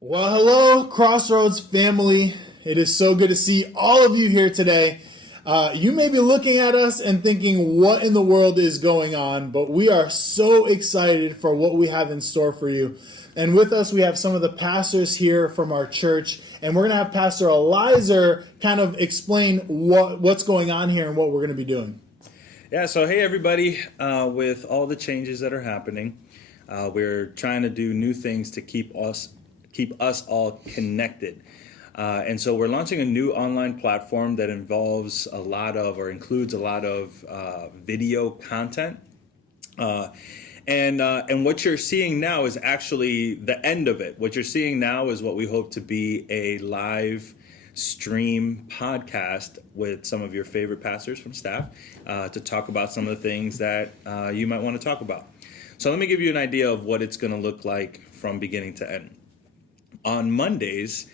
Well, hello, Crossroads family. It is so good to see all of you here today. You may be looking at us and thinking, what in the world is going on? But we are so excited for what we have in store for you. And with us, we have some of the pastors here from our church. And we're going to have Pastor Eliza kind of explain what's going on here and what we're going to be doing. Yeah, so hey everybody, with all the changes that are happening, we're trying to do new things to keep us all connected. And so we're launching a new online platform that includes a lot of video content. And what you're seeing now is actually the end of it. What you're seeing now is what we hope to be a live stream podcast with some of your favorite pastors from staff to talk about some of the things that you might want to talk about. So let me give you an idea of what it's going to look like from beginning to end. On Mondays,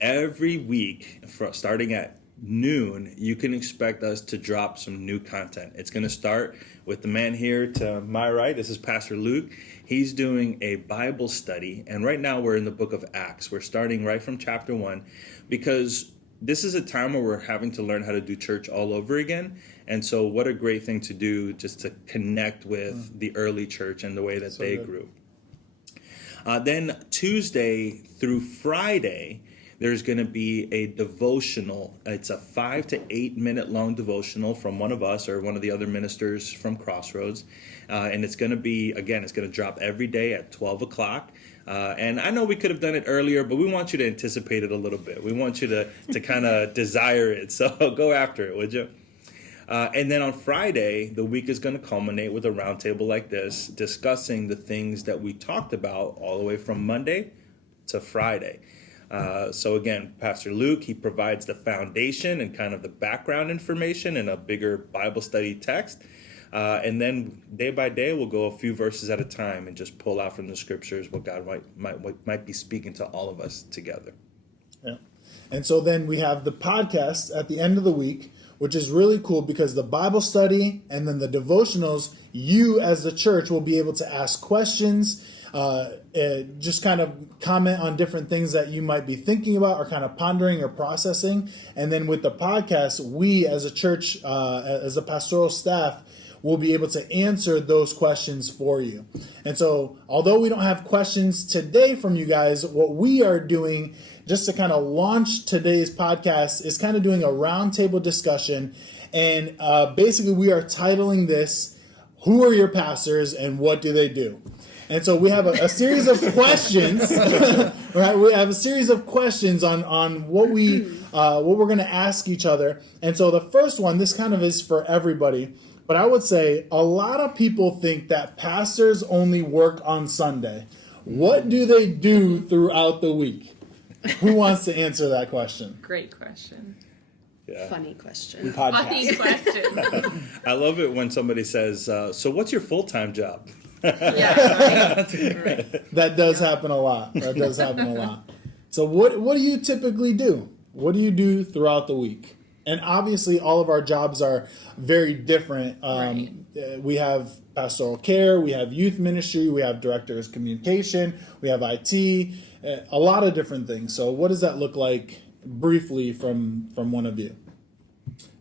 every week, starting at noon, you can expect us to drop some new content. It's going to start with the man here to my right. This is Pastor Luke. He's doing a Bible study, and right now we're in the book of Acts. We're starting right from chapter 1 because this is a time where we're having to learn how to do church all over again. And so what a great thing to do just to connect with the early church and the way that they grew. Then Tuesday through Friday, there's going to be a devotional. It's a 5 to 8 minute long devotional from one of us or one of the other ministers from Crossroads. And it's going to be, again, it's going to drop every day at 12 o'clock. And I know we could have done it earlier, but we want you to anticipate it a little bit. We want you to kind of desire it. So go after it, would you? And then on Friday, the week is going to culminate with a roundtable like this, discussing the things that we talked about all the way from Monday to Friday. So again, Pastor Luke, he provides the foundation and kind of the background information in a bigger Bible study text. And then day by day, we'll go a few verses at a time and just pull out from the scriptures what God might be speaking to all of us together. Yeah. And so then we have the podcast at the end of the week, which is really cool because the Bible study and then the devotionals, you as the church will be able to ask questions, just kind of comment on different things that you might be thinking about or kind of pondering or processing. And then with the podcast, we as a church, as a pastoral staff, will be able to answer those questions for you. And so although we don't have questions today from you guys, what we are doing just to kind of launch today's podcast is kind of doing a roundtable discussion. And basically we are titling this, Who Are Your Pastors and What Do They Do? And so we have a series of questions, right? We have a series of questions on what we're going to ask each other. And so the first one, this kind of is for everybody, but I would say a lot of people think that pastors only work on Sunday. What do they do throughout the week? Who wants to answer that question? Great question. Yeah. Funny question. Funny question. I love it when somebody says, so what's your full-time job? Yeah, right. That does happen a lot. So what do you typically do? What do you do throughout the week? And obviously all of our jobs are very different. Right. We have pastoral care, we have youth ministry, we have directors of communication, we have IT, a lot of different things. So what does that look like briefly from one of you?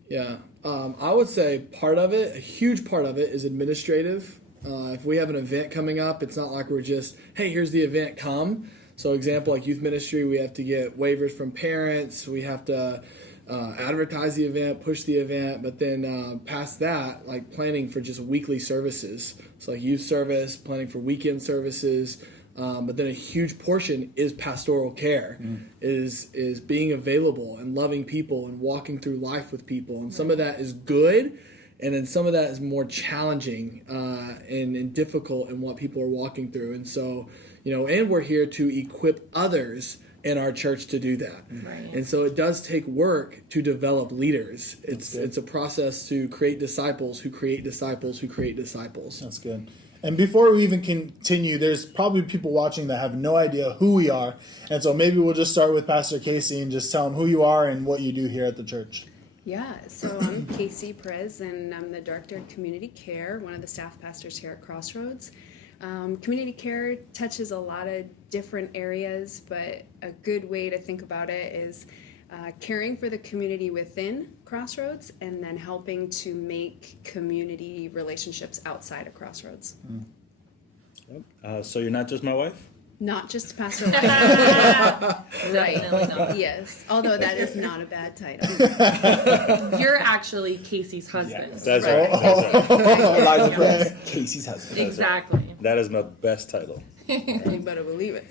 Yeah, I would say part of it, a huge part of it, is administrative. If we have an event coming up, it's not like we're just, hey, here's the event, come. So example, like youth ministry, we have to get waivers from parents. We have to advertise the event, push the event. But then past that, like planning for just weekly services. So like youth service, planning for weekend services. But then a huge portion is pastoral care, is being available and loving people and walking through life with people. And some of that is good. And then some of that is more challenging and difficult in what people are walking through. And so, and we're here to equip others in our church to do that. Right. And so it does take work to develop leaders. It's a process to create disciples who create disciples who create disciples. That's good. And before we even continue, there's probably people watching that have no idea who we are. And so maybe we'll just start with Pastor Casey and just tell them who you are and what you do here at the church. Yeah, so I'm Casey Perez, and I'm the Director of Community Care, one of the staff pastors here at Crossroads. Community care touches a lot of different areas, but a good way to think about it is caring for the community within Crossroads and then helping to make community relationships outside of Crossroads. So you're not just my wife? Not just pastoral. Definitely not. Yes, although that is not a bad title. You're actually Casey's husband. That's right. That's right. Eliza Perez, Casey's husband. Exactly. That is my best title. You better believe it.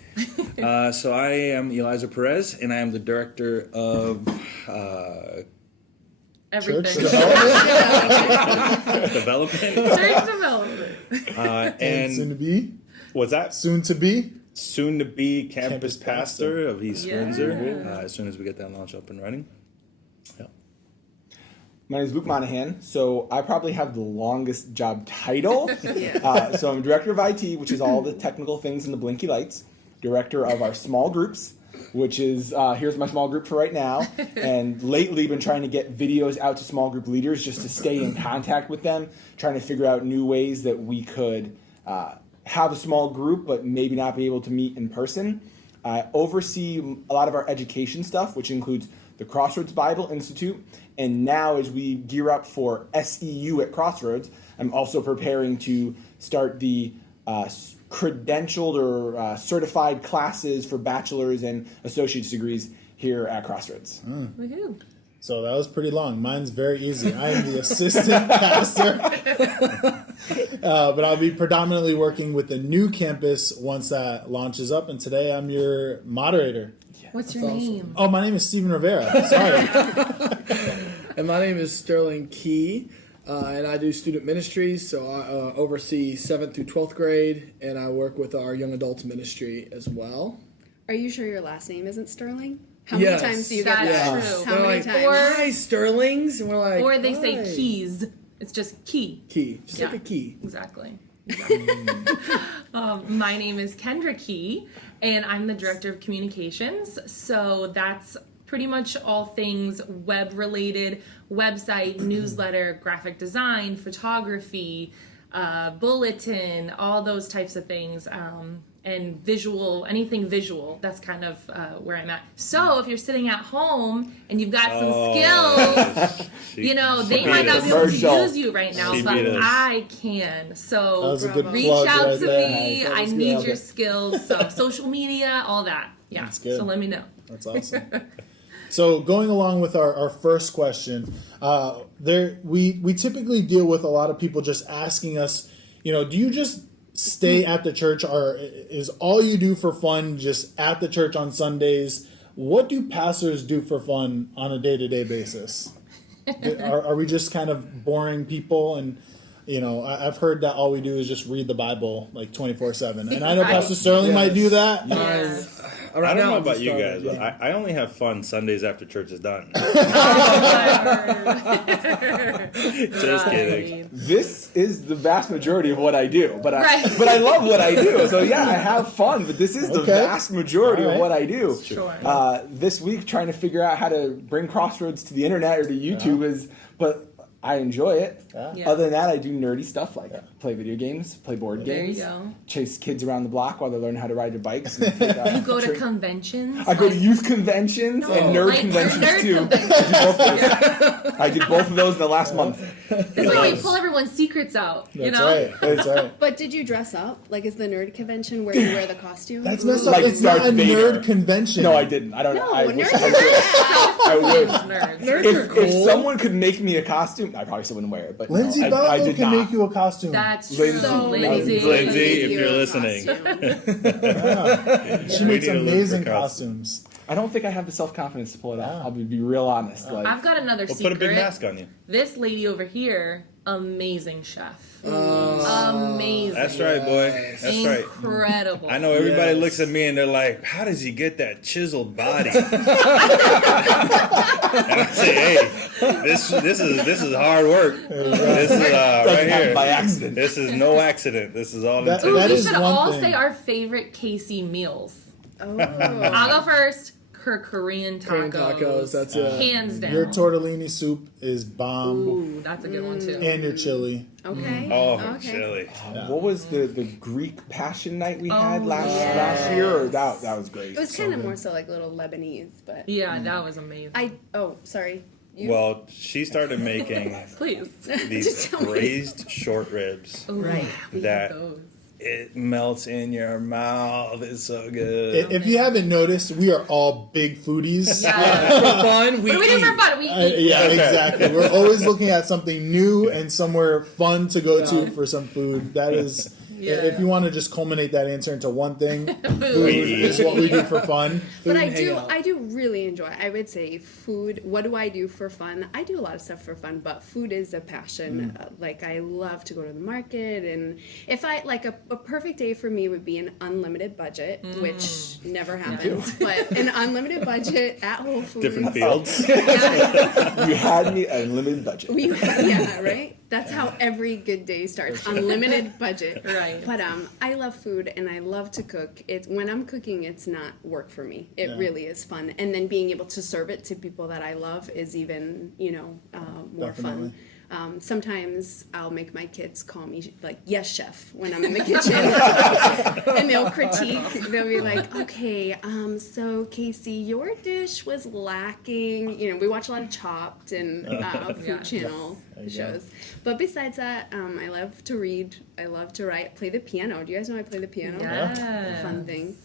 So I am Eliza Perez, and I am the director of Everything. development. Church development. And soon to be, what's that? soon to be. Soon to be campus Campus pastor. pastor of East Yeah. Windsor. As soon as we get that launch up and running. Yeah. My name is Luke Monahan, so I probably have the longest job title. Yeah. So I'm director of IT, which is all the technical things in the blinky lights. Director of our small groups, which is, here's my small group for right now. And lately been trying to get videos out to small group leaders just to stay in contact with them, trying to figure out new ways that we could have a small group but maybe not be able to meet in person. I oversee a lot of our education stuff, which includes the Crossroads Bible Institute. And now as we gear up for SEU at Crossroads, I'm also preparing to start the credentialed or certified classes for bachelor's and associate's degrees here at Crossroads. Woohoo. So that was pretty long. Mine's very easy. I am the assistant pastor, but I'll be predominantly working with the new campus once that launches up. And today I'm your moderator. What's your name? Oh, my name is Steven Rivera. Sorry. And my name is Sterling Key, and I do student ministries, so I oversee 7th through 12th grade, and I work with our young adults ministry as well. Are you sure your last name isn't Sterling? How Yes. many times do you get That's that? true. How They're many like, times? Hi, Sterlings, and we're like, Or they say "Hi." keys. It's just key. Key, just like Yeah. a key. Exactly. My name is Kendra Key, and I'm the Director of Communications. So that's pretty much all things web-related, website, newsletter, graphic design, photography, bulletin, all those types of things. And visual, anything visual, that's kind of where I'm at. So if you're sitting at home and you've got some skills, you know, they might not be able to Commercial. use you right now, She but beat us. I can. That So was a good Bravo. reach plug out right to there. me. Nice. I That need was your good. skills, social media, all that. Yeah. That's good. So let me know. That's awesome. So going along with our first question, we typically deal with a lot of people just asking us, you know, do you just stay at the church, or is all you do for fun just at the church on Sundays? What do pastors do for fun on a day-to-day basis? Are we just kind of boring people? And you know, I've heard that all we do is just read the Bible like 24/7. And I know Pastor Sterling might do that. Yeah. I don't know I'm about just you started, guys, but I only have fun Sundays after church is done. Just kidding. This is the vast majority of what I do, but Right. but I love what I do. So yeah, I have fun, but this is the Okay. vast majority All right. of what I do. Sure. This week, trying to figure out how to bring Crossroads to the internet or to YouTube but I enjoy it. Yeah. Other than that, I do nerdy stuff like play video games, play board There you games, go. chase kids around the block while they learn how to ride their bikes. And take, You go to trick- conventions. I go to like- youth conventions No, and nerd like conventions nerd too. conventions. I did both of those in the last month. That's why we pull everyone's secrets out. You That's know. right. That's right. But did you dress up? Like, is the nerd convention where you wear the costume? That's messed up. Like It's not a Darth Vader. nerd convention. No, I didn't. I don't know. No, I wish nerds I are would. I would. Nerds. Nerds are cool. If someone could make me a costume, I probably still wouldn't wear it. But Lindsay no, I Belleville did can not. make you a costume. That's true. Lindsay. Lindsay. Lindsay, if Your you're listening. costume. She We makes need to look for amazing costumes. costumes. I don't think I have the self confidence to pull it off. I'll be real honest. Like I've got another We'll secret. put a big mask on you. This lady over here, amazing chef. Amazing. That's right, boy. That's right. Incredible. I know everybody Yes. looks at me and they're like, "How does he get that chiseled body?" And I say, "Hey, this is hard work. This is right doesn't happen here. by accident. This is no accident. This is all That- Ooh, intentional." that we is should one all thing. say our favorite Casey meals. Oh. I'll go first. her Korean tacos. Korean tacos, that's it. Hands down. Your tortellini soup is bomb. Ooh, that's a good one too. And your chili. Okay. Oh, Okay. chili. What was the Greek passion night we had last year? Or that was great. It was kind of more so like little Lebanese, but Yeah, that was amazing. sorry. You- Well, she started making Please. these tell me. braised short ribs. Ooh, Right. we That- had those. It melts in your mouth. It's so good. If you haven't noticed, we are all big foodies. Yeah. For fun, we What do we do eat. for fun? We eat. Yeah, Okay. exactly. We're always looking at something new and somewhere fun to go to for some food. That is, if you want to just culminate that answer into one thing, food is what we do for fun. But and hang out. I do really enjoy. I would say food. What do I do for fun? I do a lot of stuff for fun, but food is a passion. Like I love to go to the market, and if I like a perfect day for me would be an unlimited budget, which never happens. But an unlimited budget at Whole Foods. Different fields. You had me a limited budget. Yeah, right. That's how every good day starts. Unlimited budget. Right. But I love food and I love to cook. It's when I'm cooking, it's not work for me. It really is fun. And then being able to serve it to people that I love is even, more Definitely. fun. Sometimes I'll make my kids call me like, yes, chef, when I'm in the kitchen. And they'll critique. They'll be like, okay, so Casey, your dish was lacking. We watch a lot of Chopped and Food Channel shows. But besides that, I love to read. I love to write, play the piano. Do you guys know I play the piano? Yes. Fun thing.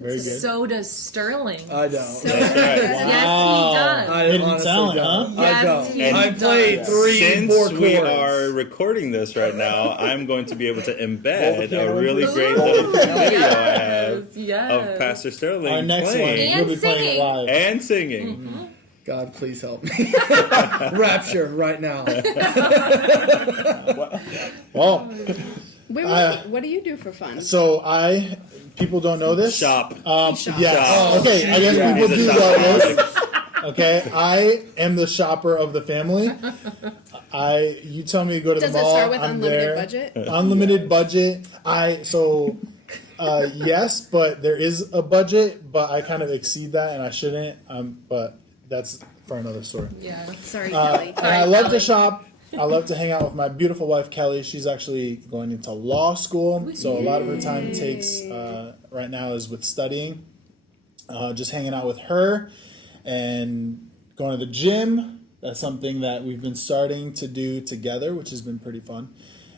Very good. So does Sterling. I don't. That's right. Yes, he does. I Hidden honestly talent, don't. huh? I Yes, don't. he I does. played 3 and 4 Since we chords. are recording this right now, I'm going to be able to Roll embed the piano a really in. great Ooh, little video I have yes. of Pastor Sterling Our next one, playing we'll be And playing it singing. live. and singing. God, please help me. Rapture right now. Well, What do you do for fun? so people don't know this. Shop. Yes. Shop. Okay, I guess Yeah. people He's do a know shopaholic. this. Okay, I am the shopper of the family. You tell me to go to Does the it mall. start with I'm unlimited there. budget? Unlimited budget. Yes, but there is a budget, but I kind of exceed that, and I shouldn't. But that's for another story. Yeah. Sorry, Kelly. And I love to Kelly. shop. I love to hang out with my beautiful wife Kelly. She's actually going into law school, so a lot of her time takes right now is with studying. Just hanging out with her and going to the gym. That's something that we've been starting to do together, which has been pretty fun.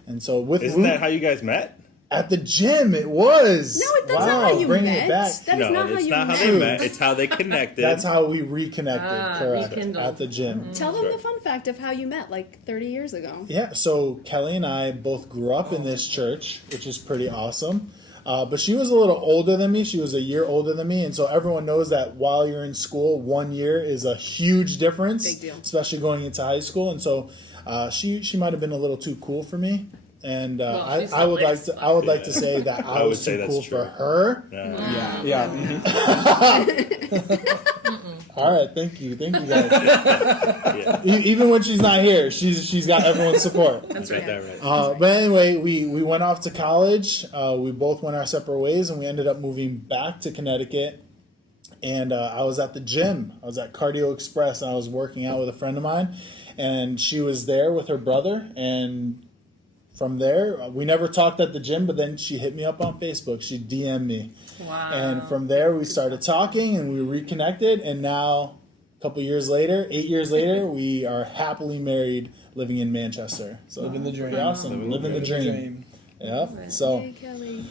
And so with Isn't that how you guys met? at the gym, it was. No, that's wow, not how you bringing met. it back. That is No, not how it's you not how met. they met. It's how they connected. That's how we reconnected. Correct. rekindled. At the gym. Tell them the fun fact of how you met like 30 years ago. Yeah, so Kelly and I both grew up in this church, which is pretty awesome. But she was a little older than me. She was a year older than me. And so everyone knows that while you're in school, 1 year is a huge difference, Big deal. especially going into high school. And so she might have been a little too cool for me. And Well, she's I would like always to I would like to say that I would was say too that's cool true. for her. Yeah. All right, thank you guys. Yeah. Even when she's not here, she's got everyone's support. That's Got right. that right. But anyway, we went off to college. We both went our separate ways, and we ended up moving back to Connecticut. And I was at the gym. I was at Cardio Express, and I was working out with a friend of mine. And she was there with her brother. And from there, we never talked at the gym, but then she hit me up on Facebook. She DM'd me. Wow. And from there, we started talking, and we reconnected. And now, a couple years later, 8 years later, we are happily married, living in Manchester. So Living the dream. pretty awesome. Living the dream. Yep. So, Hey, Kelly.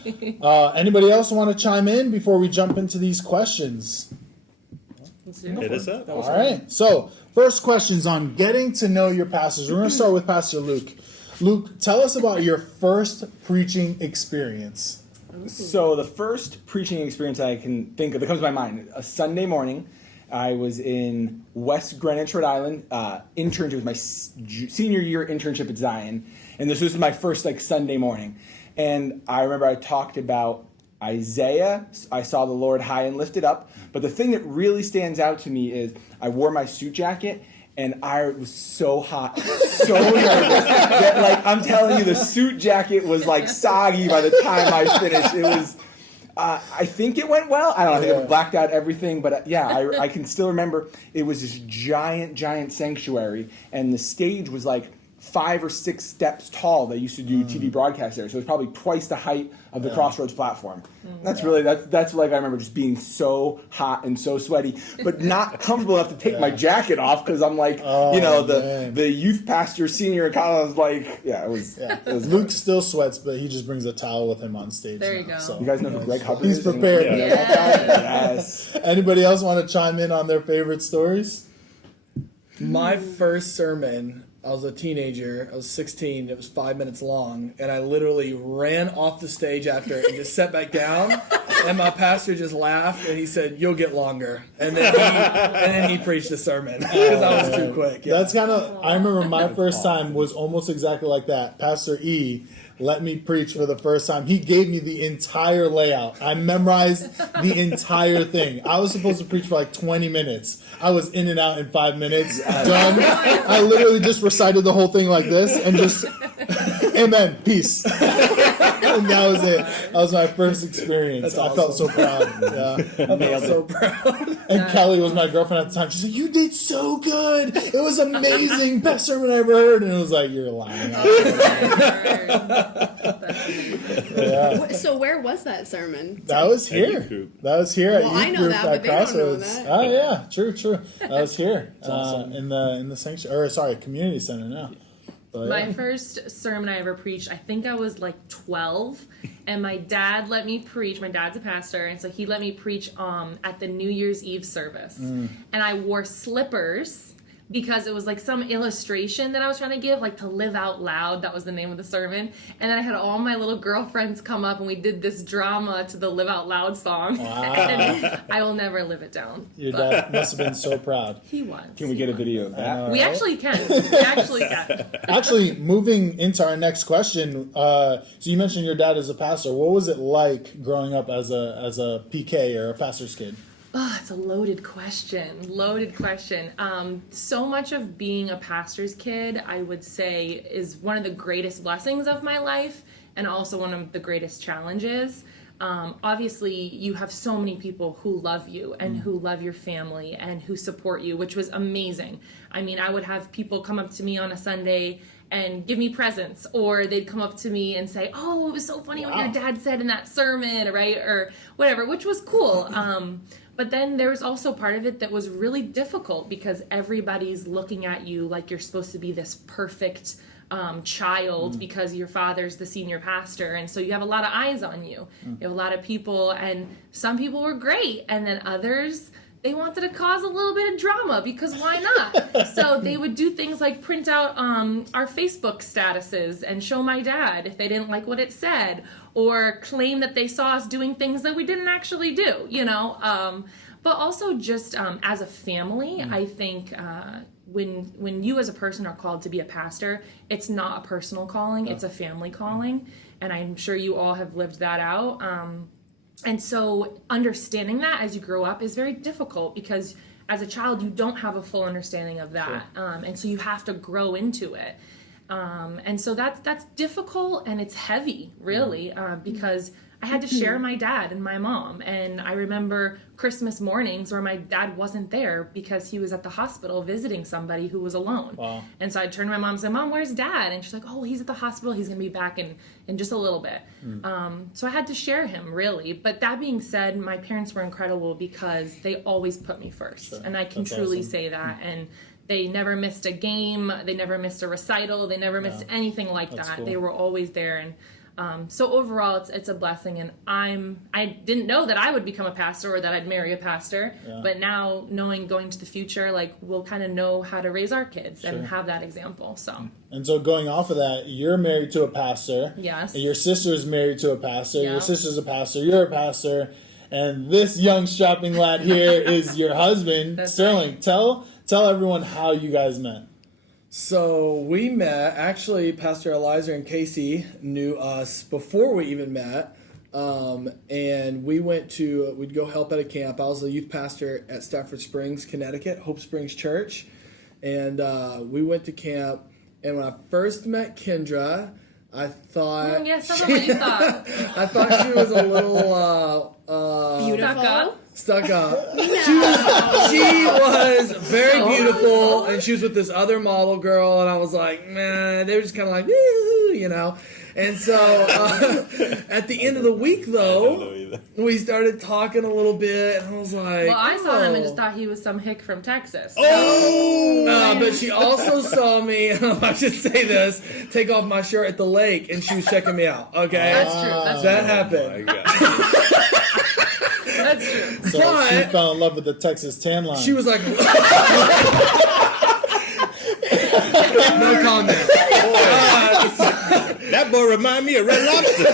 anybody else want to chime in before we jump into these questions? Let's do it. Hit us up. All right. So, first questions on getting to know your pastors. We're going to start with Pastor Luke. Luke, tell us about your first preaching experience. So the first preaching experience I can think of that comes to my mind, a Sunday morning, I was in West Greenwich, Rhode Island, internship. It was my senior year internship at Zion, and this was my first Sunday morning. And I remember I talked about Isaiah. I saw the Lord high and lifted up. But the thing that really stands out to me is I wore my suit jacket, and I was so hot, so nervous that I'm telling you, the suit jacket was soggy by the time I finished. I think it went well. I don't know. I think I blacked out everything, but I can still remember it was this giant sanctuary, and the stage was like 5 or 6 steps tall. They used to do TV broadcasts there, so it was probably twice the height of the Crossroads platform. That's really that's like I remember just being so hot and so sweaty, but not comfortable enough to take my jacket off because I'm like, the youth pastor senior in college was like, it was Luke still sweats, but he just brings a towel with him on stage. There you go. So, you guys know who Greg Hubbard he's is? prepared. Yes. Anybody else want to chime in on their favorite stories? My first sermon, I was a teenager. I was 16. It was 5 minutes long, and I literally ran off the stage after it and just sat back down. And my pastor just laughed, and he said, "You'll get longer." And then he preached the sermon because I was too quick. Yeah. That's kind of. I remember my first time was almost exactly like that. Pastor E let me preach for the first time. He gave me the entire layout. I memorized the entire thing. I was supposed to preach for like 20 minutes. I was in and out in 5 minutes. Done. I literally just recited the whole thing like this and just, amen, peace. And that was it. That was my first experience. That's I felt so awesome. proud. Yeah. I felt so proud. And Kelly was my girlfriend at the time. She's like, "You did so good. It was amazing. Best sermon I ever heard." And it was like, "You're lying." Yeah. So where was that sermon? That was here. youth group. That was here at Well, youth I know group that, at but they don't know Crossroads. that. Oh yeah, true. That was here awesome. in the sanctuary. Or sorry, community center now. But, My first sermon I ever preached, I think I was like 12, and my dad let me preach. My dad's a pastor, and so he let me preach at the New Year's Eve service. And I wore slippers because it was like some illustration that I was trying to give, like to live out loud. That was the name of the sermon. And then I had all my little girlfriends come up, and we did this drama to the Live Out Loud song. Wow. And I will never live it down. Your dad must have been so proud. He was. Can we get a video of that? We actually can. We actually can. Actually, moving into our next question. So you mentioned your dad is a pastor. What was it like growing up as a PK or a pastor's kid? Oh, it's a loaded question. So much of being a pastor's kid, I would say, is one of the greatest blessings of my life and also one of the greatest challenges. Obviously, you have so many people who love you and who love your family and who support you, which was amazing. I mean, I would have people come up to me on a Sunday and give me presents, or they'd come up to me and say, "Oh, it was so funny what your dad said in that sermon," right? Or whatever, which was cool. But then there was also part of it that was really difficult because everybody's looking at you like you're supposed to be this perfect child because your father's the senior pastor. And so you have a lot of eyes on you. You have a lot of people, and some people were great. And then others, they wanted to cause a little bit of drama because why not? So they would do things like print out our Facebook statuses and show my dad if they didn't like what it said, or claim that they saw us doing things that we didn't actually do, you know? But also just as a family, I think when you as a person are called to be a pastor, it's not a personal calling, it's a family calling. And I'm sure you all have lived that out. And so understanding that as you grow up is very difficult because as a child, you don't have a full understanding of that. And so you have to grow into it. And so that's difficult and it's heavy, really, because I had to share my dad and my mom. And I remember Christmas mornings where my dad wasn't there because he was at the hospital visiting somebody who was alone. Wow. And so I'd turn to my mom and say, "Mom, where's dad?" And she's like, "Oh, he's at the hospital. He's going to be back in just a little bit." So I had to share him, really. But that being said, my parents were incredible because they always put me first. Sure. And I can That's truly awesome. say that. And they never missed a game. They never missed a recital. They never missed anything like That's that. cool. They were always there. And so overall, it's a blessing. And I didn't know that I would become a pastor or that I'd marry a pastor. Yeah. But now, knowing going to the future, like we'll kind of know how to raise our kids Sure. and have that example. So And so going off of that, you're married to a pastor. Yes. And your sister's married to a pastor. Yeah. Your sister's a pastor. You're a pastor. And this young strapping lad here is your husband, That's Sterling. Tell everyone how you guys met. So we met, actually, Pastor Eliza and Casey knew us before we even met. And we'd go help at a camp. I was a youth pastor at Stafford Springs, Connecticut, Hope Springs Church. And we went to camp. And when I first met Kendra, I thought. Yeah, tell them what you thought. I thought she was a little Beautiful. stuck up. She was very beautiful, and she was with this other model girl, and I was like, man, they were just kind of like, woo, you know. And so at the end of the week, though, we started talking a little bit, and I was like, Well, I saw him and just thought he was some hick from Texas. But she also saw me, I should say this, take off my shirt at the lake, and she was checking me out. Okay, That's true. That's that true. happened. My God. That's true. So But- she fell in love with the Texas tan line. She was like, no comment. That boy remind me of Red Lobster.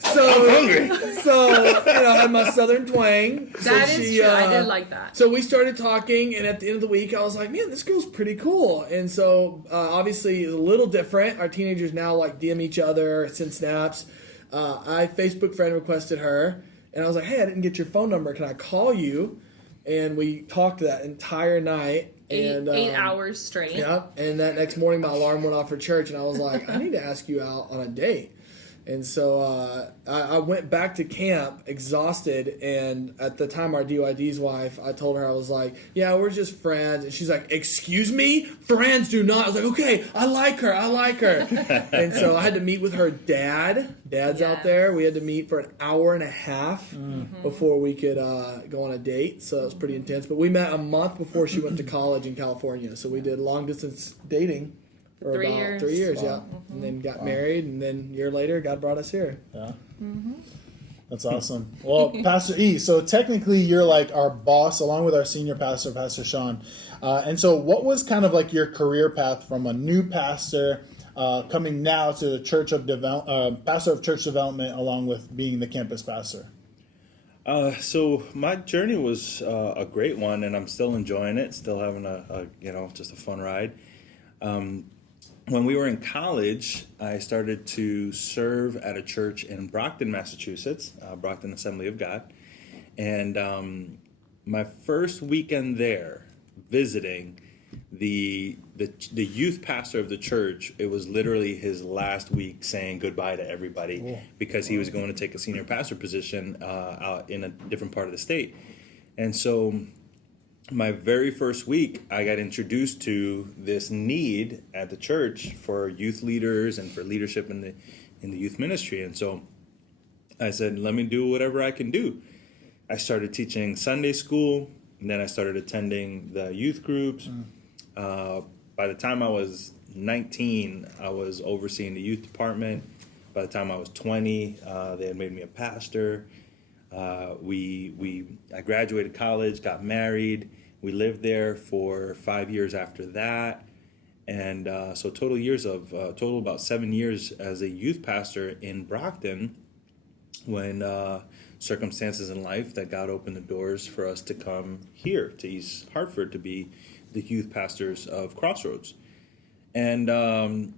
So I'm hungry. So I had my southern twang. That is true. I did like that. So we started talking, and at the end of the week, I was like, man, this girl's pretty cool. And so obviously it's a little different. Our teenagers now like DM each other, send snaps. I Facebook friend requested her, and I was like, hey, I didn't get your phone number. Can I call you? And we talked that entire night. And 8 hours straight. Yeah, and that next morning my alarm went off for church, and I was like, I need to ask you out on a date. And so I went back to camp exhausted, and at the time our DYD's wife, I told her, I was like, yeah, we're just friends. And she's like, excuse me? Friends do not. I was like, okay, I like her. And so I had to meet with her dad. Dad's out there. We had to meet for an hour and a half before we could go on a date. So it was pretty intense. But we met a month before she went to college in California. So we did long distance dating. For 3 about years. 3 years, yeah. And then got married, and then a year later, God brought us here. Yeah. That's awesome. Well, Pastor E, so technically you're like our boss along with our senior pastor, Pastor Sean. And so what was kind of like your career path from a new pastor coming now to the church of pastor of church development along with being the campus pastor? So my journey was a great one, and I'm still enjoying it. Still having just a fun ride. When we were in college, I started to serve at a church in Brockton, Massachusetts, Brockton Assembly of God. And my first weekend there, visiting the youth pastor of the church, it was literally his last week saying goodbye to everybody because he was going to take a senior pastor position out in a different part of the state. And so my very first week, I got introduced to this need at the church for youth leaders and for leadership in the youth ministry. And so I said, let me do whatever I can do. I started teaching Sunday school, and then I started attending the youth groups. By the time I was 19, I was overseeing the youth department. By the time I was 20, they had made me a pastor. I graduated college, got married. We lived there for 5 years after that. And so total about 7 years as a youth pastor in Brockton when circumstances in life that God opened the doors for us to come here to East Hartford to be the youth pastors of Crossroads. And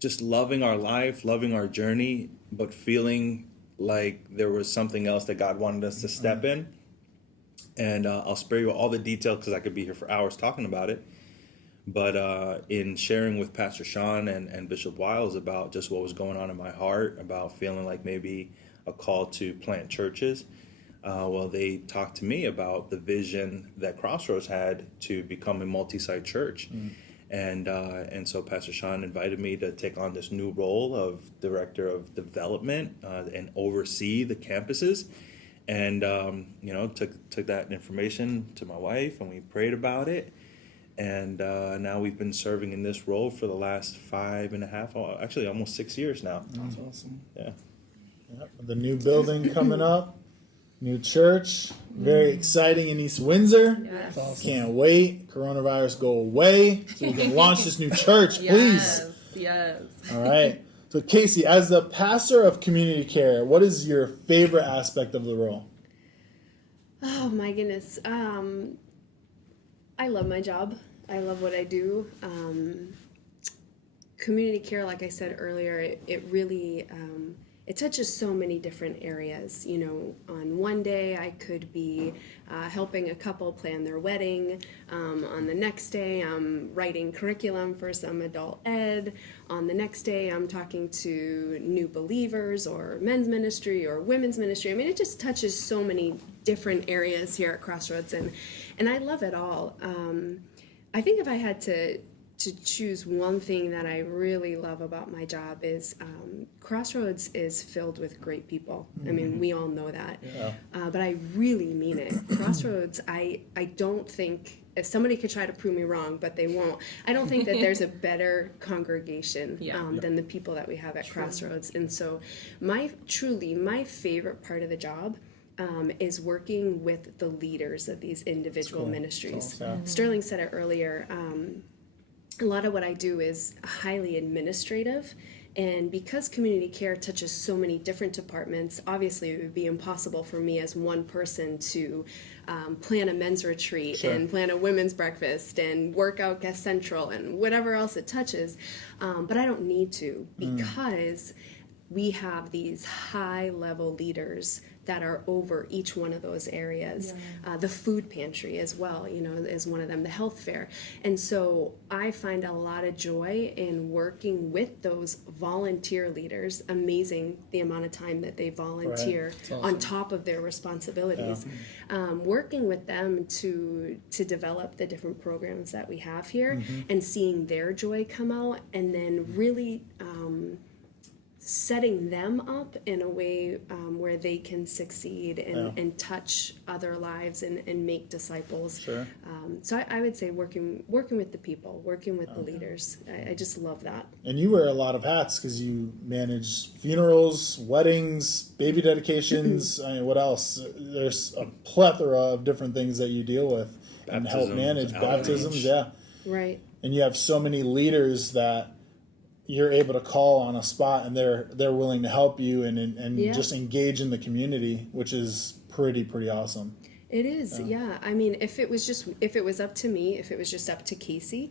just loving our life, loving our journey, but feeling like there was something else that God wanted us to step in. And I'll spare you all the details because I could be here for hours talking about it. But in sharing with Pastor Sean and Bishop Wiles about just what was going on in my heart, about feeling like maybe a call to plant churches, they talked to me about the vision that Crossroads had to become a multi-site church. And so Pastor Sean invited me to take on this new role of Director of Development and oversee the campuses. And, took that information to my wife, and we prayed about it. And now we've been serving in this role for the last 5.5, actually almost 6 years now. That's awesome. Yeah. Yep. The new building coming up, new church, very exciting in East Windsor. Yes. Awesome. Can't wait. Coronavirus go away so we can launch this new church, please. Yes. All right. So Casey, as the pastor of community care, what is your favorite aspect of the role? Oh my goodness. I love my job. I love what I do. Community care, like I said earlier, it really it touches so many different areas. You know, on one day I could be helping a couple plan their wedding. On the next day I'm writing curriculum for some adult ed. On the next day I'm talking to new believers or men's ministry or women's ministry. I mean, it just touches so many different areas here at Crossroads, and I love it all. I think if I had to choose one thing that I really love about my job is Crossroads is filled with great people. I mean, we all know that. Yeah. But I really mean it. Crossroads, I don't think, if somebody could try to prove me wrong, but they won't, I don't think that there's a better congregation than the people that we have at Crossroads. And so my favorite part of the job is working with the leaders of these individual ministries. Cool. Yeah. Sterling said it earlier. A lot of what I do is highly administrative, and because community care touches so many different departments, obviously it would be impossible for me as one person to plan a men's retreat and plan a women's breakfast and work out Guest Central and whatever else it touches, but I don't need to, because we have these high-level leaders that are over each one of those areas. The food pantry as well, you know, is one of them, the health fair. And so I find a lot of joy in working with those volunteer leaders. Amazing the amount of time that they volunteer on top of their responsibilities. Working with them to develop the different programs that we have here, and seeing their joy come out, and then really setting them up in a way where they can succeed and touch other lives and make disciples. So I would say working with the people, working with the leaders. I just love that. And you wear a lot of hats because you manage funerals, weddings, baby dedications. I mean, what else? There's a plethora of different things that you deal with and help manage. Baptisms, Right. And you have so many leaders that you're able to call on a spot, and they're willing to help you and just engage in the community, which is pretty awesome. It is, yeah. I mean, if it was up to me, if it was just up to Casey,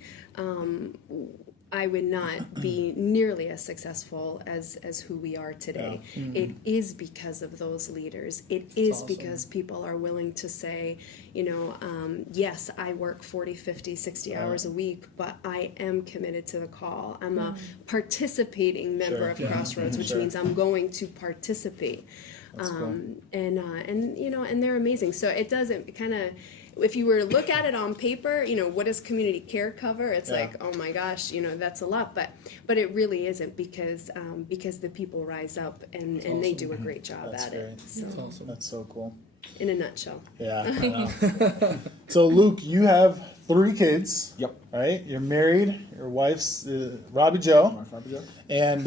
I would not be nearly as successful as who we are today. It is because of those leaders. It is because people are willing to say, you know, yes, I work 40, 50, 60 hours a week, but I am committed to the call. I'm a participating member of Crossroads, which means I'm going to participate. And you know, and they're amazing. So it doesn't kind of, if you were to look at it on paper, you know, what does community care cover? It's like, oh my gosh, you know, that's a lot, but it really isn't, because the people rise up and they do a great job at it. So That's awesome. That's so cool. in a nutshell. Yeah. I know. So Luke, you have 3 kids. Yep. Right? You're married. Your wife's Robbie Joe. And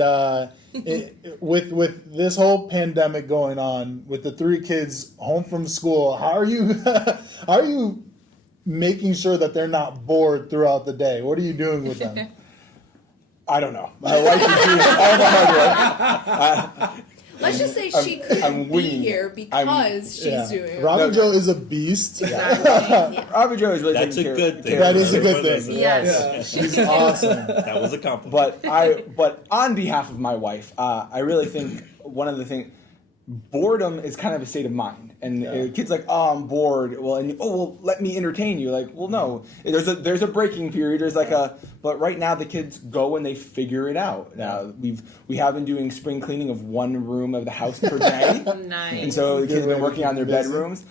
with this whole pandemic going on, with the 3 kids home from school, how are you making sure that they're not bored throughout the day? What are you doing with them? I don't know. My wife is doing all the hard work. Let's just say she couldn't be here because she's doing it. Robbie Joe is a beast. Exactly. Yeah. Robbie Joe is really That's a taking good thing. That is a good thing. Yes. She's awesome. That was a compliment. But on behalf of my wife, I really think one of the things, boredom is kind of a state of mind. And kids like, oh, I'm bored. Well, let me entertain you. Like, well, no. There's a breaking period. There's like but right now the kids go and they figure it out. Now we have been doing spring cleaning of one room of the house per day. Nice. And so the kids have been working on their bedrooms.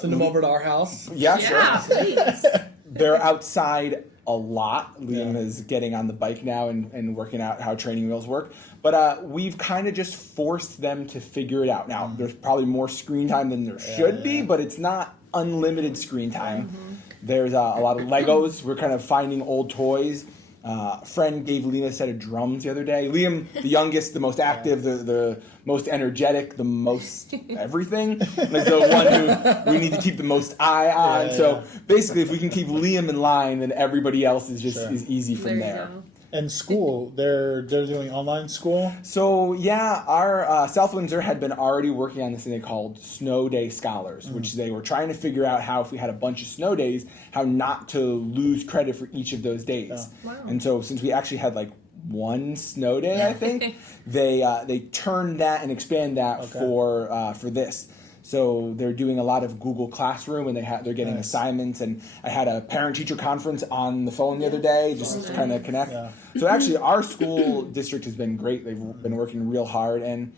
Send them over to our house. Yeah, Yeah, sure. please. They're outside a lot. Liam is getting on the bike now and working out how training wheels work. But we've kind of just forced them to figure it out. Now, there's probably more screen time than there should be, but it's not unlimited screen time. There's a lot of Legos. We're kind of finding old toys. A friend gave Liam a set of drums the other day. Liam, the youngest, the most active, the most energetic, the most everything, is the one who we need to keep the most eye on. So basically, if we can keep Liam in line, then everybody else is just is easy from There you there. go. And school, they're doing online school. So yeah, our South Windsor had been already working on this thing they called Snow Day Scholars, which they were trying to figure out how, if we had a bunch of snow days, how not to lose credit for each of those days. Wow. And so since we actually had like one snow day, I think, they turned that and expand that for this. So they're doing a lot of Google Classroom, and they're getting assignments. And I had a parent-teacher conference on the phone the other day, just to kind of connect. Yeah. So actually, our school district has been great. They've been working real hard, and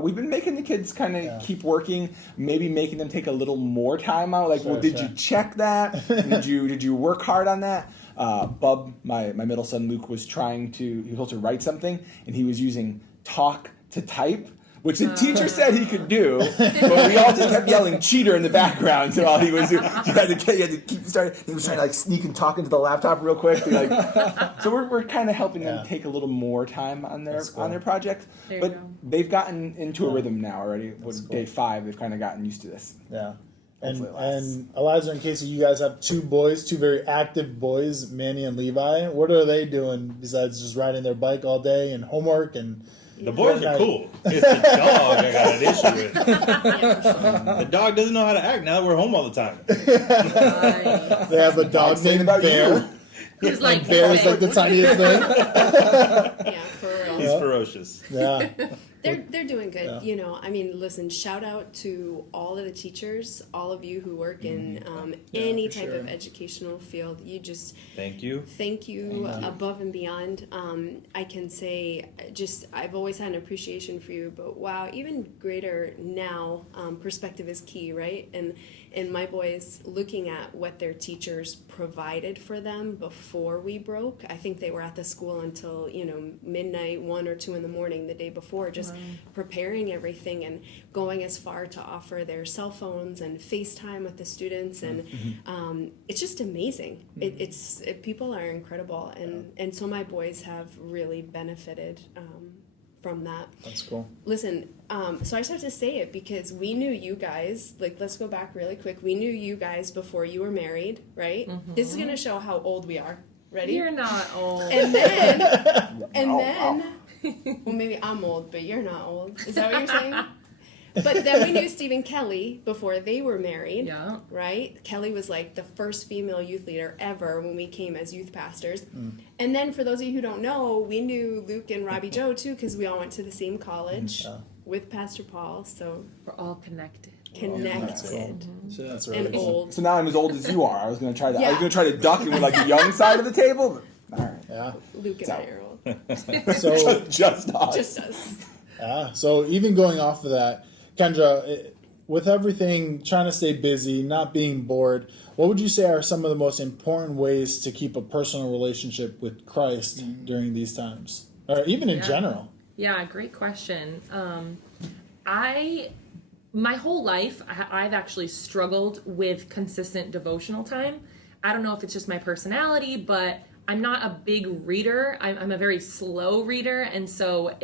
we've been making the kids kind of keep working, maybe making them take a little more time out. Like, did you check that? Did you work hard on that? Bub, my middle son Luke, was he was supposed to write something, and he was using talk to type, which the teacher said he could do, but we all just kept yelling cheater in the background. So all he was doing, he had to keep starting. He was trying to like sneak and talk into the laptop real quick. So we're kind of helping them take a little more time on their project. But they've gotten into a rhythm now already. With day 5, they've kind of gotten used to this. Yeah. And Eliza and Casey, you guys have 2 boys, 2 very active boys, Manny and Levi. What are they doing besides just riding their bike all day and homework and? The boys are cool. It's the dog I got an issue with. The dog doesn't know how to act now that we're home all the time. They have a dog named Bear. He's like, Bear is like the tiniest thing. Yeah, for real. He's ferocious. Yeah. They're doing good. Yeah. Listen, shout out to all of the teachers, all of you who work in any type of educational field. Thank you above and beyond. I can say I've always had an appreciation for you, but wow, even greater now, perspective is key, right? And my boys, looking at what their teachers provided for them before we broke, I think they were at the school until, midnight, 1 or 2 in the morning the day before, just preparing everything and going as far to offer their cell phones and FaceTime with the students. And it's just amazing. People are incredible. And so my boys have really benefited from that. That's cool. Listen, so I just have to say it because we knew you guys, let's go back really quick. We knew you guys before you were married, right? Mm-hmm. This is going to show how old we are. Ready? You're not old. And then, well, maybe I'm old, but you're not old. Is that what you're saying? But then we knew Steve and Kelly before they were married, right? Kelly was like the first female youth leader ever when we came as youth pastors. And then for those of you who don't know, we knew Luke and Robbie Joe too because we all went to the same college with Pastor Paul. So we're all connected. That's really and cool. old. So now I'm as old as you are. I was going to try to duck and with like the young side of the table. But, all right. Yeah. Luke and I are old. So just us. Just us. Yeah. So even going off of that, Kendra, with everything, trying to stay busy, not being bored, what would you say are some of the most important ways to keep a personal relationship with Christ during these times? Or even in general? Yeah, great question. My whole life, I've actually struggled with consistent devotional time. I don't know if it's just my personality, but I'm not a big reader. I'm a very slow reader, and so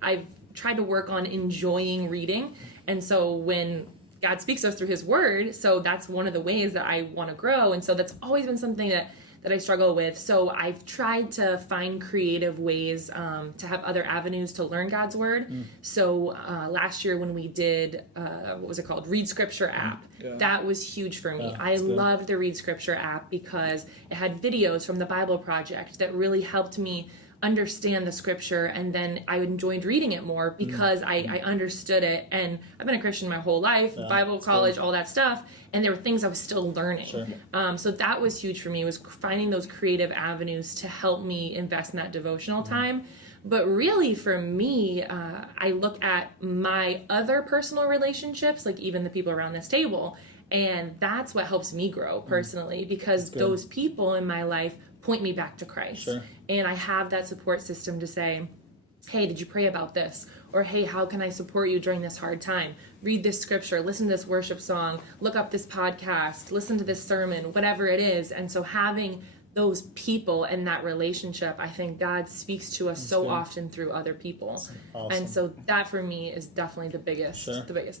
I've tried to work on enjoying reading. And so when God speaks to us through his word, so that's one of the ways that I want to grow. And so that's always been something that I struggle with. So I've tried to find creative ways to have other avenues to learn God's word. So last year when we did, what was it called? Read Scripture app. That was huge for me. I loved the Read Scripture app because it had videos from the Bible Project that really helped me understand the scripture, and then I enjoyed reading it more because I understood it. And I've been a Christian my whole life, Bible college, all that stuff, and there were things I was still learning. So that was huge for me, was finding those creative avenues to help me invest in that devotional time. But really for me, I look at my other personal relationships, like even the people around this table, and that's what helps me grow personally, because those people in my life point me back to Christ. And I have that support system to say, hey, did you pray about this? Or, hey, how can I support you during this hard time? Read this scripture, listen to this worship song, look up this podcast, listen to this sermon, whatever it is. And so having those people and that relationship, I think God speaks to us so often through other people. And so that for me is definitely the biggest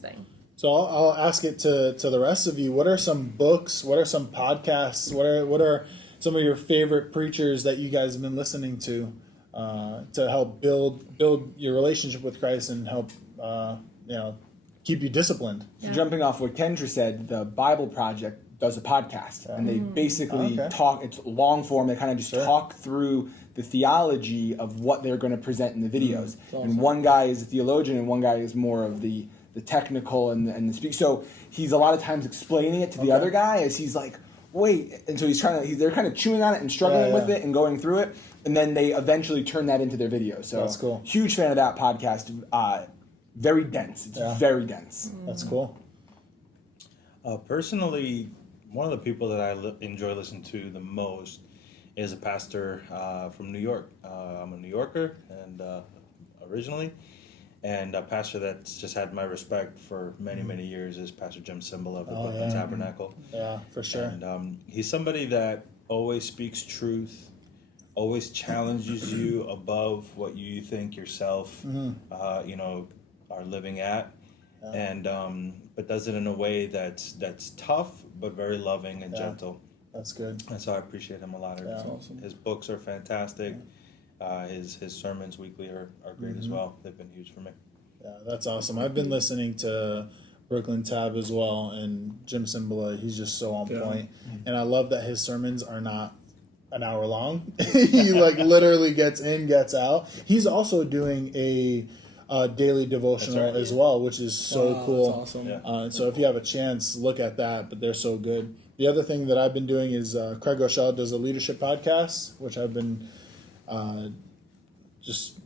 thing. So I'll ask it to the rest of you. What are some books? What are some podcasts? What are some of your favorite preachers that you guys have been listening to help build your relationship with Christ and help keep you disciplined? So jumping off what Kendra said, the Bible Project does a podcast, and they basically talk. It's long form. They kind of just talk through the theology of what they're going to present in the videos. And one guy is a theologian, and one guy is more of the technical and the speak. So he's a lot of times explaining it to the other guy as he's like, wait, and so they're kind of chewing on it and struggling with it and going through it, and then they eventually turn that into their video. So that's cool. Huge fan of that podcast. Very dense. It's very dense. That's cool. Personally, one of the people that I enjoy listening to the most is a pastor from New York. I'm a New Yorker, and originally, and a pastor that's just had my respect for many, many years is Pastor Jim Cymbala of the Brooklyn Tabernacle. Yeah, for sure. And he's somebody that always speaks truth, always challenges you above what you think yourself, are living at, and but does it in a way that's tough but very loving and gentle. That's good. And so I appreciate him a lot. Awesome. His books are fantastic. His sermons weekly are great as well. They've been huge for me. Yeah, that's awesome. I've been listening to Brooklyn Tab as well, and Jim Cymbala, he's just so on point. And I love that his sermons are not an hour long. He literally gets in, gets out. He's also doing a daily devotional as well, which is so cool. That's awesome. And so if you have a chance, look at that, but they're so good. The other thing that I've been doing is Craig Rochelle does a leadership podcast, which I've been just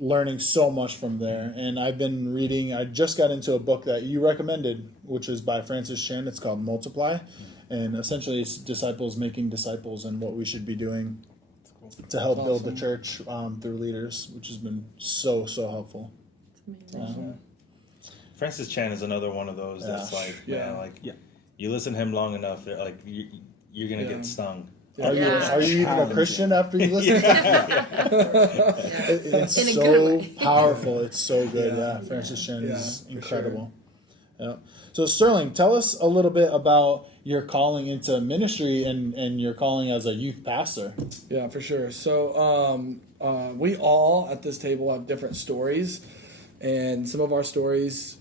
learning so much from there. And I've been reading, I just got into a book that you recommended, which is by Francis Chan. It's called Multiply. And essentially it's disciples making disciples and what we should be doing to help build the church through leaders, which has been so helpful. Francis Chan is another one of those that's you listen to him long enough, you're gonna get stung. Are you even a Christian after you listen to it? It's In a so good way. powerful. It's so good. Yeah, Francis Chan is incredible. Yeah. So Sterling, tell us a little bit about your calling into ministry and your calling as a youth pastor. Yeah, for sure. So we all at this table have different stories, and some of our stories,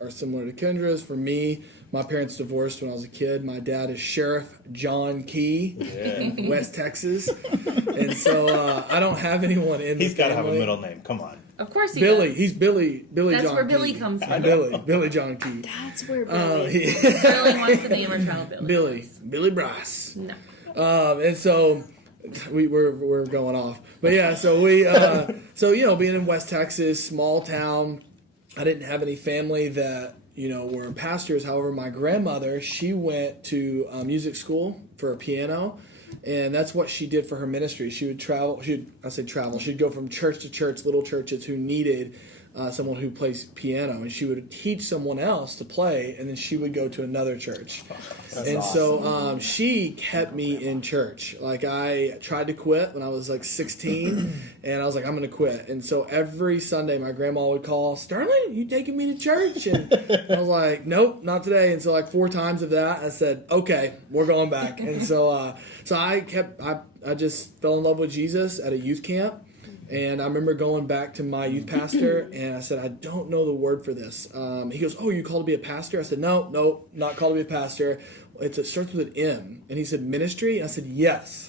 are similar to Kendra's. For me, my parents divorced when I was a kid. My dad is Sheriff John Key in West Texas, and so I don't have anyone in. He's got to have a family. middle name. Come on. Of course he Billy. does. He's Billy. That's John where Key. Billy comes from. Billy John Key. That's where Billy. Billy wants to name our child Billy. Billy Bryce. No. And so we're going off, but yeah. So we being in West Texas, small town, I didn't have any family that were pastors. However, my grandmother, she went to music school for piano, and that's what she did for her ministry. She would travel. She'd go from church to church, little churches who needed someone who plays piano, and she would teach someone else to play, and then she would go to another church. So she kept me in church. Like, I tried to quit when I was like 16, and I was like, I'm going to quit. And so every Sunday my grandma would call, Sterling, you taking me to church? And I was like, nope, not today. And so like 4 times of that, I said, okay, we're going back. And so I just fell in love with Jesus at a youth camp. And I remember going back to my youth pastor, and I said, I don't know the word for this. He goes, oh, you called to be a pastor? I said, no, not called to be a pastor. It starts with an M. And he said, ministry? And I said, yes.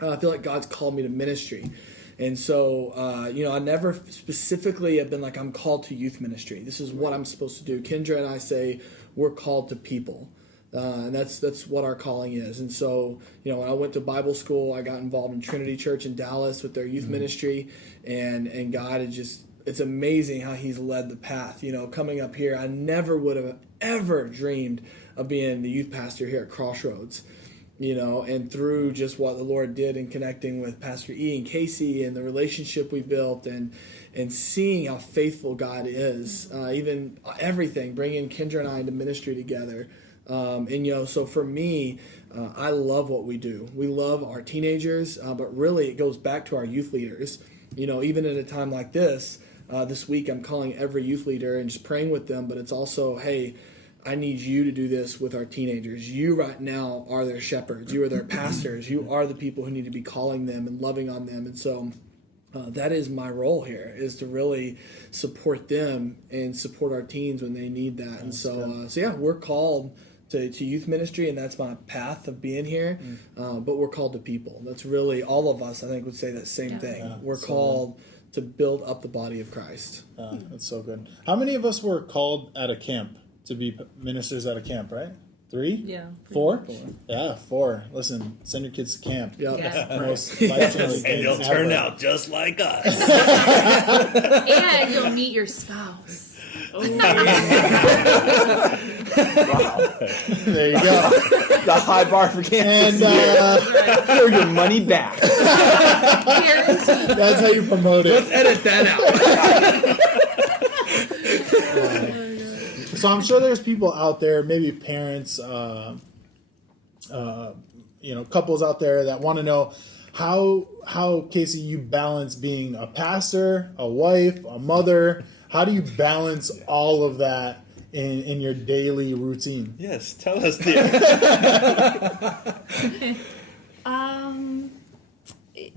I feel like God's called me to ministry. And so, I never specifically have been like, I'm called to youth ministry. This is what I'm supposed to do. Kendra and I say, we're called to people. And that's what our calling is. And so, when I went to Bible school, I got involved in Trinity Church in Dallas with their youth ministry, and God had it's amazing how He's led the path. Coming up here, I never would have ever dreamed of being the youth pastor here at Crossroads. And through just what the Lord did in connecting with Pastor E and Casey and the relationship we built and seeing how faithful God is, even everything, bringing Kendra and I into ministry together. So for me, I love what we do. We love our teenagers, but really it goes back to our youth leaders. Even at a time like this week I'm calling every youth leader and just praying with them, but it's also, hey, I need you to do this with our teenagers. You right now are their shepherds. You are their pastors. You are the people who need to be calling them and loving on them. And so that is my role here, is to really support them and support our teens when they need that. And so we're called to youth ministry, and that's my path of being here. But we're called to people. That's really all of us, I think, would say that same thing. Yeah, We're so called to build up the body of Christ. That's so good. How many of us were called at a camp to be ministers at a camp, right? 3? Yeah. 4? Yeah, 4. Listen, send your kids to camp. Yep. Yeah. Most life-changing And things they'll turn ever. out just like us. And you'll meet your spouse. There you go. The high bar for And Kansas. Or your money back. Guaranteed. that's how you promote it. Let's edit that out. So I'm sure there's people out there, maybe parents, couples out there that want to know how Casey, you balance being a pastor, a wife, a mother. How do you balance all of that in your daily routine? Yes, tell us, dear.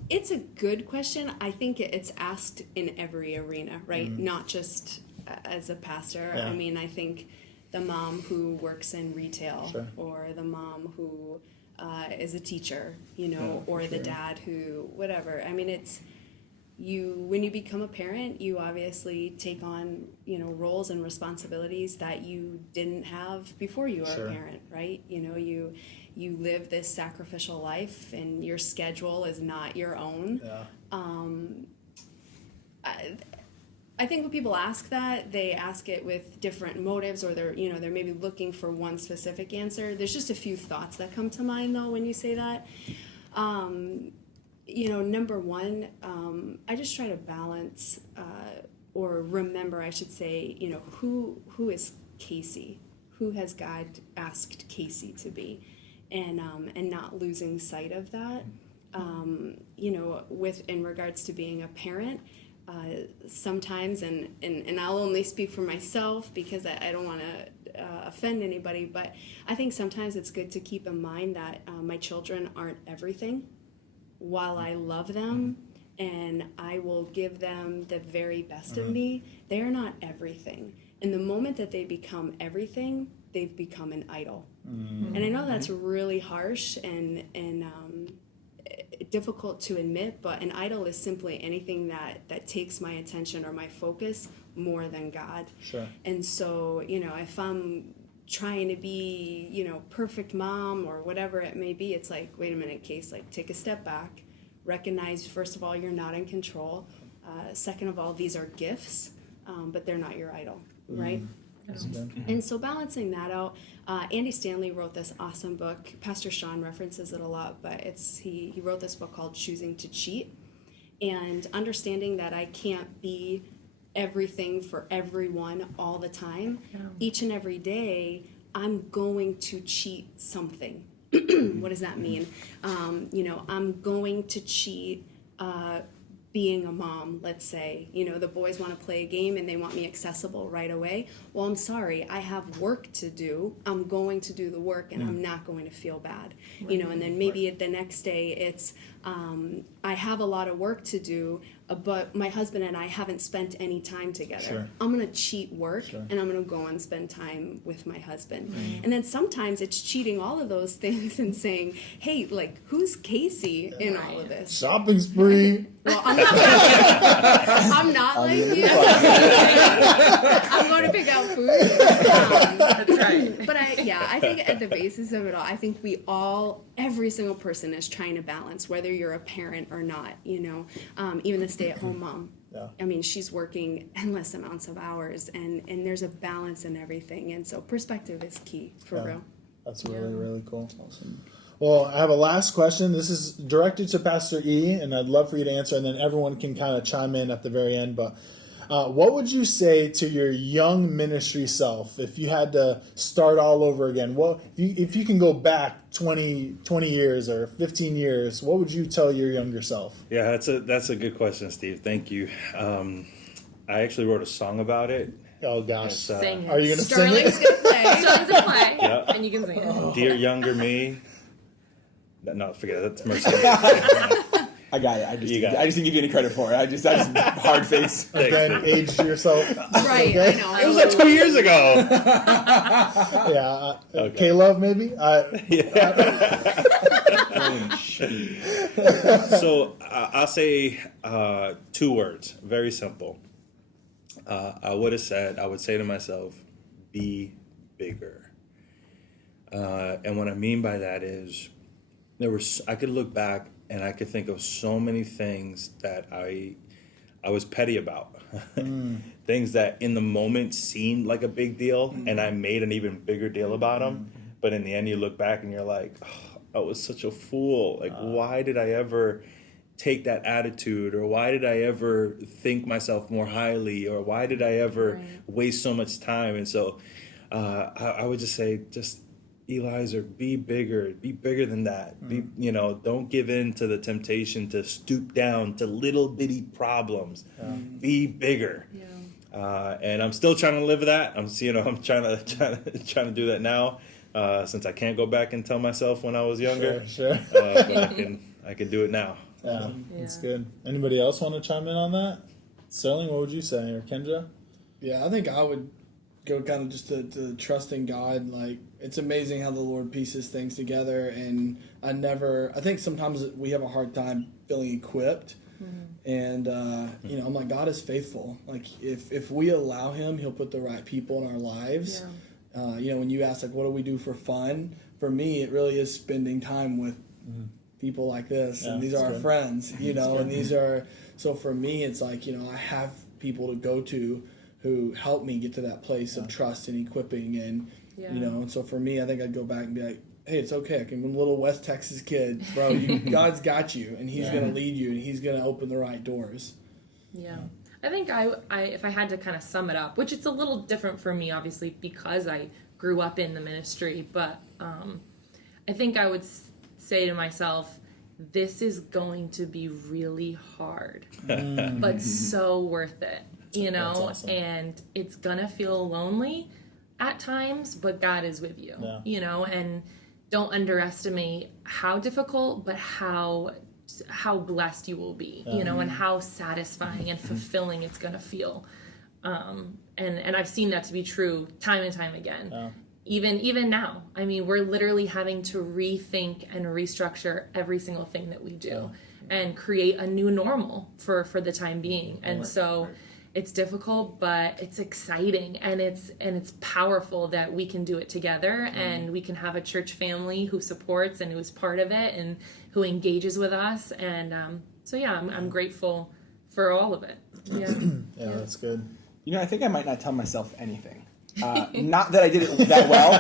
It's a good question. I think it's asked in every arena, right? Not just as a pastor. Yeah. I mean, I think the mom who works in retail, Sure. or the mom who is a teacher, or the dad who, whatever. I mean, it's when you become a parent, you obviously take on, roles and responsibilities that you didn't have before you were Sure. a parent, right? You live this sacrificial life, and your schedule is not your own. Yeah. I think when people ask that, they ask it with different motives, or they're maybe looking for one specific answer. There's just a few thoughts that come to mind though when you say that. Number one, I just try to balance, or remember, I should say, who is Casey? Who has God asked Casey to be? And not losing sight of that. With in regards to being a parent, sometimes, and I'll only speak for myself because I don't want to offend anybody, but I think sometimes it's good to keep in mind that my children aren't everything. While I love them and I will give them the very best of me, they are not everything. And the moment that they become everything, they've become an idol. And I know that's really harsh and difficult to admit, but an idol is simply anything that takes my attention or my focus more than God. Sure. And so, if I'm trying to be, perfect mom or whatever it may be, it's like, wait a minute, Case, like, take a step back, recognize, first of all, you're not in control. Second of all, these are gifts, but they're not your idol, right? And so balancing that out, Andy Stanley wrote this awesome book. Pastor Sean references it a lot, but he wrote this book called Choosing to Cheat. And understanding that I can't be everything for everyone all the time. Each and every day, I'm going to cheat something. What does that mean? I'm going to cheat being a mom, let's say. The boys want to play a game and they want me accessible right away. Well, I'm sorry, I have work to do. I'm going to do the work, and I'm not going to feel bad. And then maybe the next day it's I have a lot of work to do, but my husband and I haven't spent any time together. Sure. I'm going to cheat work, and I'm going to go and spend time with my husband. And then sometimes it's cheating all of those things and saying, hey, like, who's Casey in all of this? Shopping spree. Well, I'm not like you. I'm going to pick out food. That's right. But I think at the basis of it all, I think every single person is trying to balance, whether you're a parent or not, even the stay-at-home mom. Yeah. I mean, she's working endless amounts of hours, and there's a balance in everything. And so perspective is key, for real. That's really, really cool. Awesome. Well, I have a last question. This is directed to Pastor E, and I'd love for you to answer, and then everyone can kind of chime in at the very end. But what would you say to your young ministry self if you had to start all over again? Well, if you can go back 20 years or 15 years, what would you tell your younger self? Yeah, that's a good question, Steve. Thank you. I actually wrote a song about it. Oh, gosh. Sing it. Are you going to sing Sterling's it? going to play. Sterling's a play, Yep. and you can sing it. Dear younger me. No, forget it. That's Mercy. I got it. I just You got didn't give you any credit for it. I just hard face. Again, aged yourself. Right, I know. It was like 2 years ago. Yeah. Okay. K-Love, maybe? So I'll say 2 words, very simple. I would say to myself, be bigger. And what I mean by that is, I could look back and I could think of so many things that I was petty about. Things that in the moment seemed like a big deal, and I made an even bigger deal about them. But in the end, you look back and you're like, oh, I was such a fool. Like, why did I ever take that attitude? Or why did I ever think myself more highly? Or why did I ever waste so much time? And so I would just say, Eliza, be bigger than that. Don't give in to the temptation to stoop down to little bitty problems. Be bigger. And I'm still trying to live that. I'm trying to do that now, since I can't go back and tell myself when I was younger. Sure. But I can do it now. Yeah, that's good. Anybody else want to chime in on that? Sterling, what would you say? Or Kendra? Yeah, I think I would go kind of just to trusting God. Like, it's amazing how the Lord pieces things together, and I think sometimes we have a hard time feeling equipped. And I'm like, God is faithful. Like, if we allow Him, He'll put the right people in our lives. When you ask, like, what do we do for fun? For me, it really is spending time with people like this, and these are our friends, and these are, so for me, it's like, I have people to go to who help me get to that place of trust and equipping, and, and so for me, I think I'd go back and be like, hey, it's okay. I'm a little West Texas kid, bro. God's got you, and He's going to lead you, and He's going to open the right doors. Yeah. I think I if I had to kind of sum it up, which it's a little different for me, obviously, because I grew up in the ministry, but I think I would say to myself, this is going to be really hard, but so worth it, That's awesome. And it's going to feel lonely at times, but God is with you, and don't underestimate how difficult, but how blessed you will be, and how satisfying and fulfilling it's going to feel. And I've seen that to be true time and time again. Even now, I mean, we're literally having to rethink and restructure every single thing that we do and create a new normal for the time being. And so it's difficult, but it's exciting, and it's powerful that we can do it together, and we can have a church family who supports and who is part of it and who engages with us. And I'm grateful for all of it. Yeah, That's good. I think I might not tell myself anything. Not that I did it that well,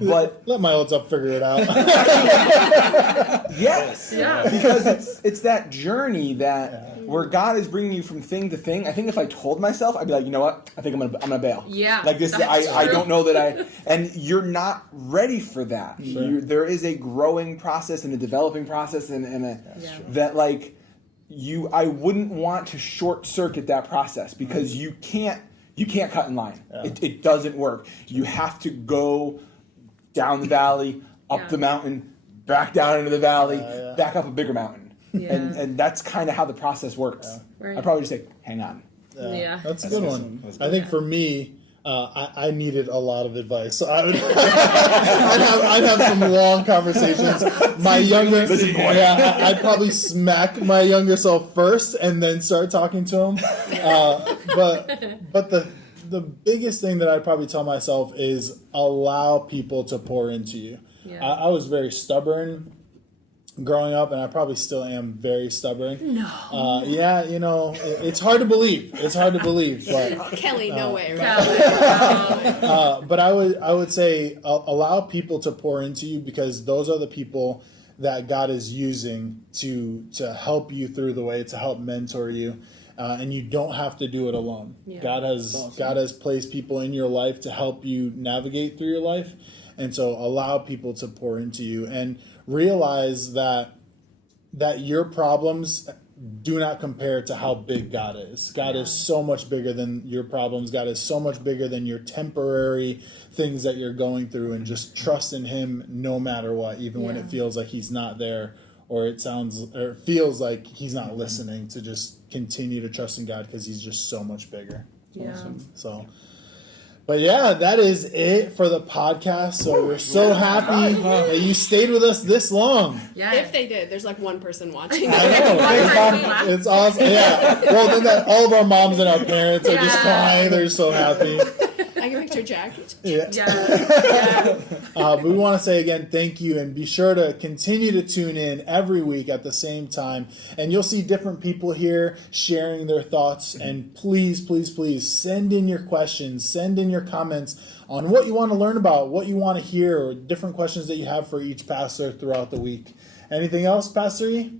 but let my old self figure it out. Yes, because it's that journey where God is bringing you from thing to thing. I think if I told myself, I'd be like, you know what? I think I'm gonna bail. Yeah, like this. I don't know that and you're not ready for that. There is a growing process and a developing process, that like I wouldn't want to short circuit that process, because you can't cut in line. It doesn't work. You have to go down the valley, up the mountain, back down into the valley, back up a bigger mountain. And that's kind of how the process works. Right. I'd probably just say, hang on. That's a good one. I think for me, I needed a lot of advice. So I'd have some long conversations. I'd probably smack my younger self first and then start talking to him. But the biggest thing that I'd probably tell myself is allow people to pour into you. I was very stubborn growing up, and I probably still am very stubborn. No. It's hard to believe. But Kelly, no way, right? but I would say allow people to pour into you, because those are the people that God is using to help you through the way, to help mentor you. And you don't have to do it alone. God has placed people in your life to help you navigate through your life. And so allow people to pour into you, and realize that your problems do not compare to how big God is. God is so much bigger than your problems. God is so much bigger than your temporary things that you're going through, and just trust in Him no matter what, even when it feels like He's not there or it sounds or feels like he's not listening, to just continue to trust in God because he's just so much bigger. Yeah. So, but yeah, that is it for the podcast. So we're so happy that you stayed with us this long. Yeah. If they did, there's like one person watching. I know. Thanks, Mom. It's awesome. Yeah. Well, then all of our moms and our parents are just crying. They're so happy. I can picture Jack. Yeah. Yeah. But we want to say again, thank you, and be sure to continue to tune in every week at the same time. And you'll see different people here sharing their thoughts. And please, please, please send in your questions, send in your comments on what you want to learn about, what you want to hear, or different questions that you have for each pastor throughout the week. Anything else, Pastor E?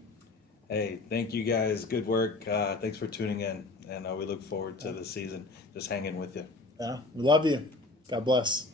Hey, thank you guys. Good work. Thanks for tuning in, and we look forward to the season. Just hanging with you. Yeah, we love you. God bless.